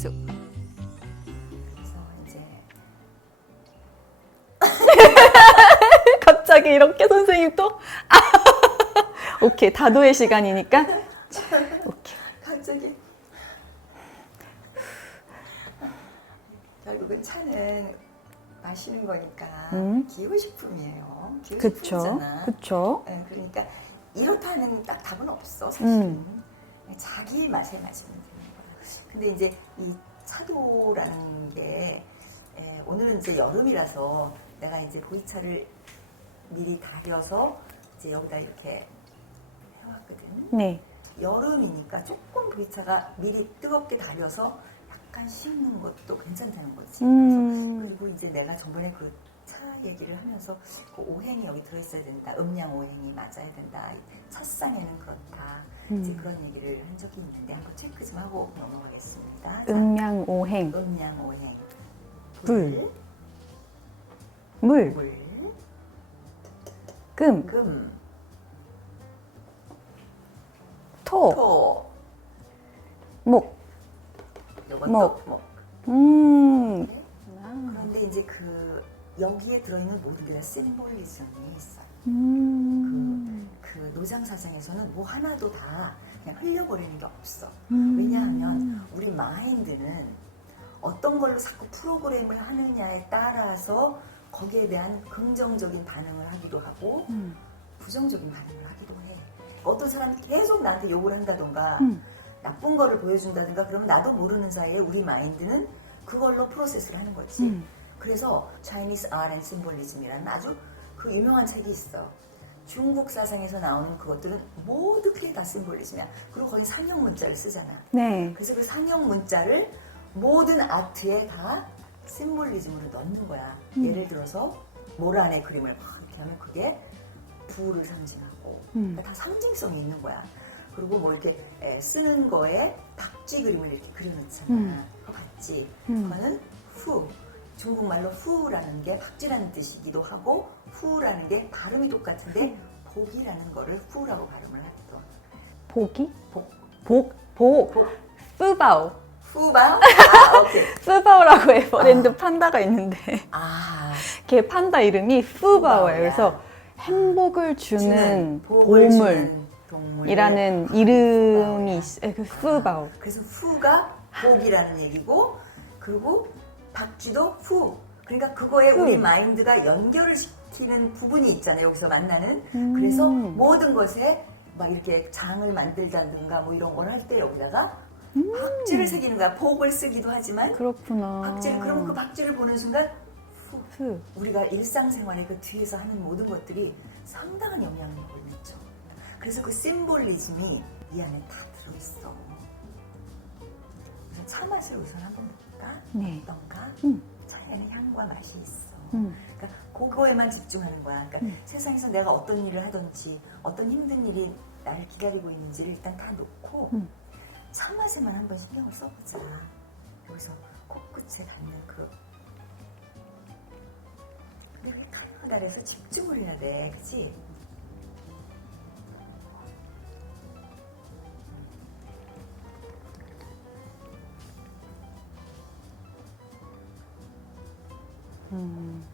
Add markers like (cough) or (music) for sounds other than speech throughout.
수. 그래서 이제 (laughs) 갑자기 이렇게 선생님 또 (laughs) 오케이 다도의 시간이니까 오케이 갑자기 결국은 차는 마시는 거니까 음. 기호식품이에요. 기호식품이잖아. 그쵸 네, 그러니까 이렇다는 딱 답은 없어 사실. 음. 자기 맛에 거야. 근데 이제 이 차도라는 게 에, 오늘은 이제 여름이라서 내가 이제 보이차를 미리 다려서 이제 여기다 이렇게 해왔거든. 네 여름이니까 조금 보이차가 미리 뜨겁게 달여서 약간 식는 것도 괜찮다는 거지. 음. 그리고 이제 내가 전번에 그 차 얘기를 하면서 그 오행이 여기 들어있어야 된다. 음양 오행이 맞아야 된다. 찻상에는 그렇다. 이제 음. 그런 얘기를 한 적이 있는데 한번 체크 좀 하고 넘어가겠습니다. 자, 음양 오행 음양 오행. 불. 물, 물, 물, 금, 금, 토, 토. 목. 요것도 목. 목. 음. 그런데 이제 그 여기에 들어있는 모든 게 다 심볼리즘이 있어요. 음. 그 노장 사장에서는 뭐 하나도 다 그냥 흘려버리는 게 없어. 음. 왜냐하면 우리 마인드는 어떤 걸로 자꾸 프로그램을 하느냐에 따라서 거기에 대한 긍정적인 반응을 하기도 하고 음. 부정적인 반응을 하기도 해. 어떤 사람이 계속 나한테 욕을 한다던가 음. 나쁜 거를 보여준다든가 그러면 나도 모르는 사이에 우리 마인드는 그걸로 프로세스를 하는 거지. 음. 그래서 Chinese Art and Symbolism이라는 아주 그 유명한 책이 있어. 중국 사상에서 나오는 그것들은 모두 그게 다 심볼리즘이야. 그리고 거기 상형 문자를 쓰잖아. 네. 그래서 그 상형 문자를 모든 아트에 다 심볼리즘으로 넣는 거야. 음. 예를 들어서 몰 안에 그림을 막 이렇게 하면 그게 부를 상징하고 음. 그러니까 다 상징성이 있는 거야. 그리고 뭐 이렇게 에, 쓰는 거에 박쥐 그림을 이렇게 그려놓잖아. 음. 그거 봤지? 음. 그거는 후. 중국말로 후라는 게 박쥐라는 뜻이기도 하고 후라는 게 발음이 똑같은데 복이라는 거를 후라고 발음을 하거든. 복이? 복. 복, 복. 복. 푸바오. 후바? (laughs) 아, 오케이. 푸바오라고 에버랜드 아. 판다가 있는데 아, 걔 판다 이름이 푸바오예요. 그래서 행복을 주는 복을 보물. 주는 동물. 이라는 아, 이름이. 있어요. 그 푸바오. 그래서 후가 복이라는 얘기고 그리고 박쥐도 후. 그러니까 그거에 후. 우리 마인드가 연결을 시키는 부분이 있잖아요. 여기서 만나는. 음. 그래서 모든 것에 막 이렇게 장을 만들다든가 뭐 이런 걸 할 때 여기다가 박쥐를 새기는 거야. 복을 쓰기도 하지만 그렇구나. 박쥐를 그러면 그 박쥐를 보는 순간 후. 푸. 우리가 일상생활에 그 뒤에서 하는 모든 것들이 상당한 영향력을 미쳐. 그래서 그 심볼리즘이 이 안에 다 들어있어. 차 맛을 우선 한번 볼 까? 네. 어떤가? 음. 차에는 향과 맛이 있어. 음. 그러니까 그거에만 집중하는 거야. 그러니까 음. 세상에서 내가 어떤 일을 하든지 어떤 힘든 일이 나를 기다리고 있는지를 일단 다 놓고 음. 차 맛에만 한번 신경을 써보자. 여기서 코끝에 닿는 그 근데 왜 그래서 집중을 해야 돼, 그치? 음.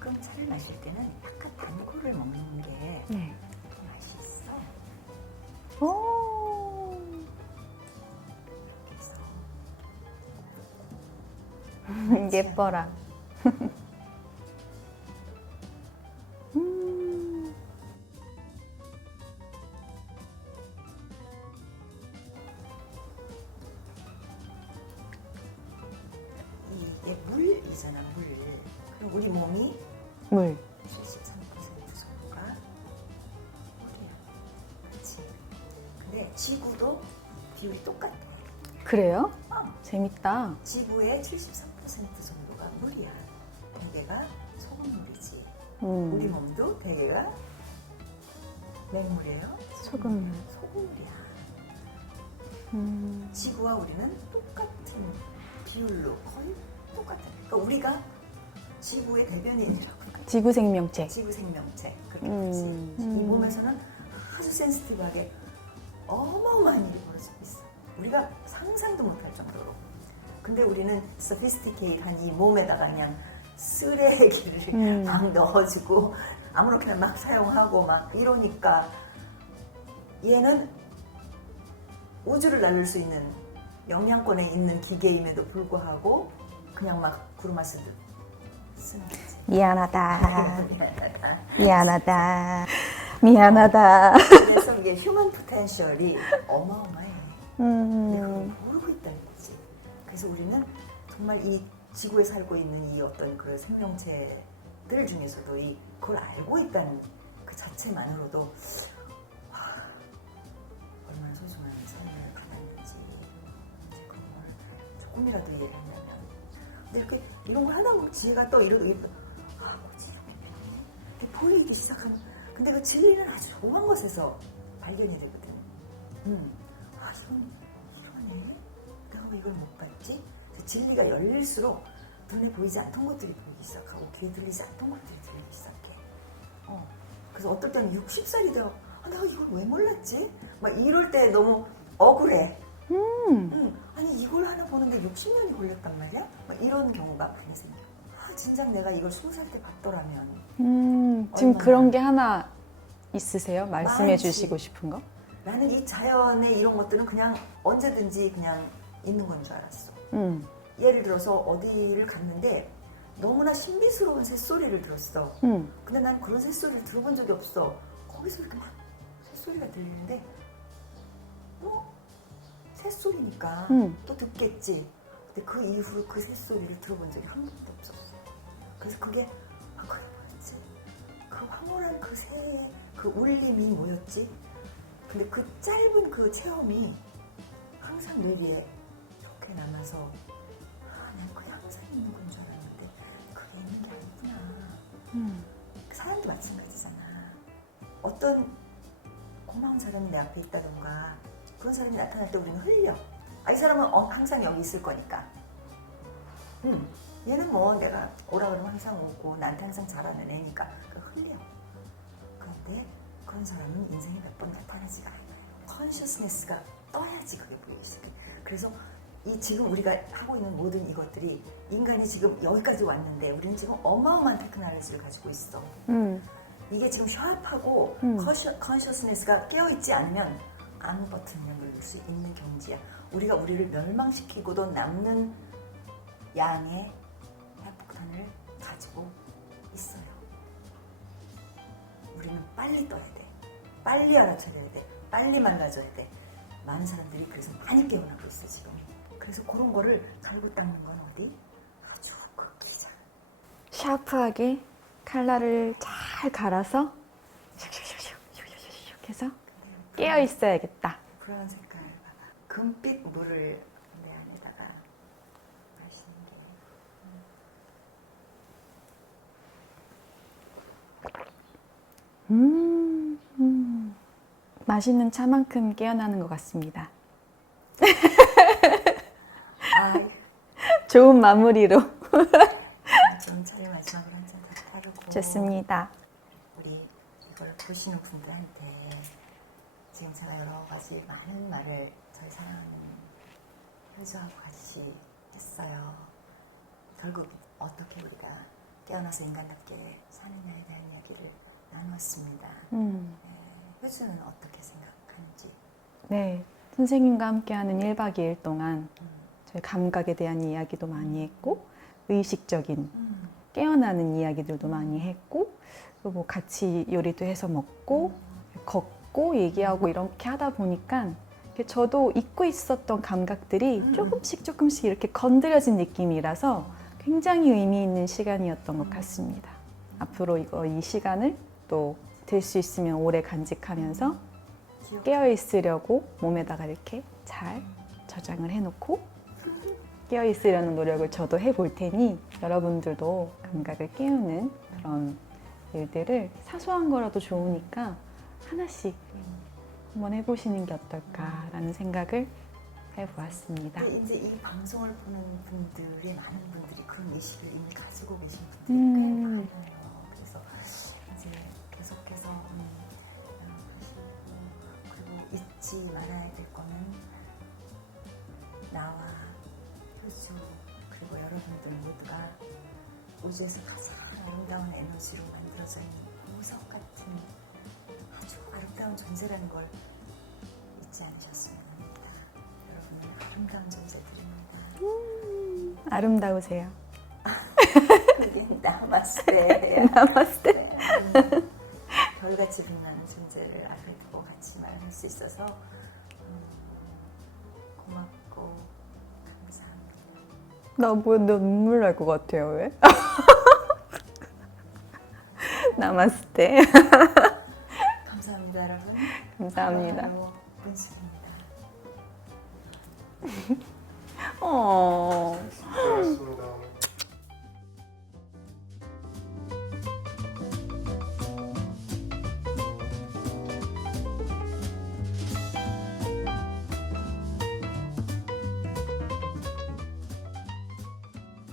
가끔 차를 마실 때는 약간 단코를 먹는 게 네. 맛이 있어. 오. 그래서 (laughs) 예뻐라. 우리 몸이 물. 73% 정도가 물이야. 그렇지? 근데 지구도 비율이 똑같아. 그래요? 어, 재밌다. 지구의 73% 정도가 물이야. 대개가 소금물이지. 음. 우리 몸도 대개가 맹물이에요. 소금물. 소금물이야. 음. 지구와 우리는 똑같은 비율로 거의 똑같아. 그러니까 우리가 지구의 대변인이라고. 지구 생명체. 지구 생명체 그렇게 음. 하지. 이 음. 몸에서는 아주 센스티브하게 어마어마한 일이 벌어지고 있어. 우리가 상상도 못할 정도로. 근데 우리는 sophisticate한 이 몸에다가 그냥 쓰레기를 음. 막 넣어주고 아무렇게나 막 사용하고 막 이러니까 얘는 우주를 날릴 수 있는 영향권에 있는 기계임에도 불구하고 그냥 막 거지. (laughs) 미안하다. 미안하다. 미안하다. 그래서 이게 휴먼 포텐셜이 어마어마해. 근데 그걸 음, 모르고 있다는 거지. 그래서 우리는 정말 이 지구에 살고 있는 이 어떤 그 생명체들 중에서도 이 그걸 알고 있다는 그 자체만으로도 와, 얼마나 소중한 삶을 가졌는지 이제 그런 걸 조금이라도 이해를 한다면 근데 이렇게 이런 걸 하다 보면 지혜가 또 이러고 아 뭐지 이렇게 보이기 시작하면 근데 그 진리는 아주 조그만 것에서 발견이 되거든. 음. 아 이건 이러네. 내가 왜 이걸 못 봤지? 그 진리가 열릴수록 눈에 보이지 않던 것들이 보이기 시작하고 귀에 들리지 않던 것들이 들리기 시작해. 어. 그래서 어떨 때는 60살이 되어 아, 내가 이걸 왜 몰랐지? 막 이럴 때 너무 억울해. 음, 응. 아니 이걸 하나 보는데 60년이 걸렸단 말이야? 막 이런 경우가 많이 생겨. 아 진작 내가 이걸 20살 때 봤더라면. 음, 지금. 그런 게 하나 있으세요? 말씀해 많지. 주시고 싶은 거? 나는 이 자연의 이런 것들은 그냥 언제든지 그냥 있는 건 줄 알았어. 음, 예를 들어서 어디를 갔는데 너무나 신비스러운 새소리를 들었어. 음, 근데 난 그런 새소리를 들어본 적이 없어. 거기서 이렇게 막 새소리가 들리는데, 어? 새소리니까 음. 또 듣겠지. 근데 그 이후로 그 새소리를 들어본 적이 한 번도 없었어. 그래서 그게, 아, 그게 뭐였지? 그 황홀한 그 새의 그 울림이 뭐였지? 근데 그 짧은 그 체험이 항상 뇌리에 좋게 남아서 아, 난 그게 항상 있는 건 줄 알았는데 그게 있는 게 아니구나. 음, 사람도 마찬가지잖아. 어떤 고마운 사람이 내 앞에 있다던가 그런 사람이 나타날 때 우리는 흘려. 아, 이 사람은 어, 항상 여기 있을 거니까. 음, 얘는 뭐 내가 오라 그러면 항상 오고 나한테 항상 잘하는 애니까 그 흘려. 그런데 그런 사람은 인생에 몇 번 나타나지가 않아요. 컨셔스네스가 떠야지 그게 보이기 시작해. 그래서 이 지금 우리가 하고 있는 모든 이것들이 인간이 지금 여기까지 왔는데 우리는 지금 어마어마한 테크놀로지를 가지고 있어. 음, 이게 지금 샤프하고 음. 컨셔스네스가 깨어있지 않으면 아무 버튼이나 누를 수 있는 경지야. 우리가 우리를 멸망시키고도 남는 양의 핵폭탄을 가지고 있어요. 우리는 빨리 떠야 돼. 빨리 알아차려야 돼. 빨리 만나줘야 돼. 많은 사람들이 그래서 많이 깨어나고 있어 지금. 그래서 그런 거를 갈고 닦는 건 어디? 아주 극기자. 샤프하게 칼날을 잘 갈아서 슉슉슉슉슉슉슉 해서 깨어 있어야겠다. 푸른 색깔 봐봐. 금빛 물을 내 안에다가 마시는 게 음, 음. 맛있는 차만큼 깨어나는 것 같습니다. 아, (laughs) 좋은 마무리로 지금 차례 마지막으로 한잔 더 따르고 좋습니다. 우리 이걸 보시는 분들한테 지금 제가 여러 가지 많은 말을 저희 사랑하는 효주하고 같이 했어요. 결국 어떻게 우리가 깨어나서 인간답게 사느냐에 대한 이야기를 나누었습니다. 음, 효주는 어떻게 생각하는지 네, 선생님과 함께하는 1박 2일 동안 음. 저희 감각에 대한 이야기도 많이 했고 의식적인 음. 깨어나는 이야기들도 많이 했고 뭐 같이 요리도 해서 먹고 걷 고 얘기하고 이렇게 하다 보니까 저도 잊고 있었던 감각들이 음. 조금씩 조금씩 이렇게 건드려진 느낌이라서 굉장히 의미 있는 시간이었던 것 같습니다. 앞으로 이거 이 시간을 또 될 수 있으면 오래 간직하면서 깨어 있으려고 몸에다가 이렇게 잘 저장을 해놓고 깨어 있으려는 노력을 저도 해볼 테니 여러분들도 감각을 깨우는 그런 일들을 사소한 거라도 좋으니까 하나씩 한번 해보시는 게 어떨까라는 생각을 해보았습니다. 근데 이제 이 방송을 보는 분들의 많은 분들이 그런 의식을 이미 가지고 계신 분들이 꽤 음. 많아요. 그래서 이제 계속해서 음, 어, 그리고 잊지 잊지 말아야 될 거는 나와 효주 그리고 여러분들 모두가 우주에서 가장 아름다운 에너지로 만들어져 있는 보석 같은 아름다운 존재라는 걸 잊지 않으셨으면 합니다. 여러분은 아름다운 존재들입니다. 아름다우세요. 그게 (laughs) 나마스테. (laughs) 나마스테. 네. 별같이 빛나는 존재를 두고 같이 말할 수 있어서 음, 고맙고 감사합니다. 나 뭐야, 나 눈물 날 것 같아요, 왜? (laughs) 나마스테. 감사합니다. 어.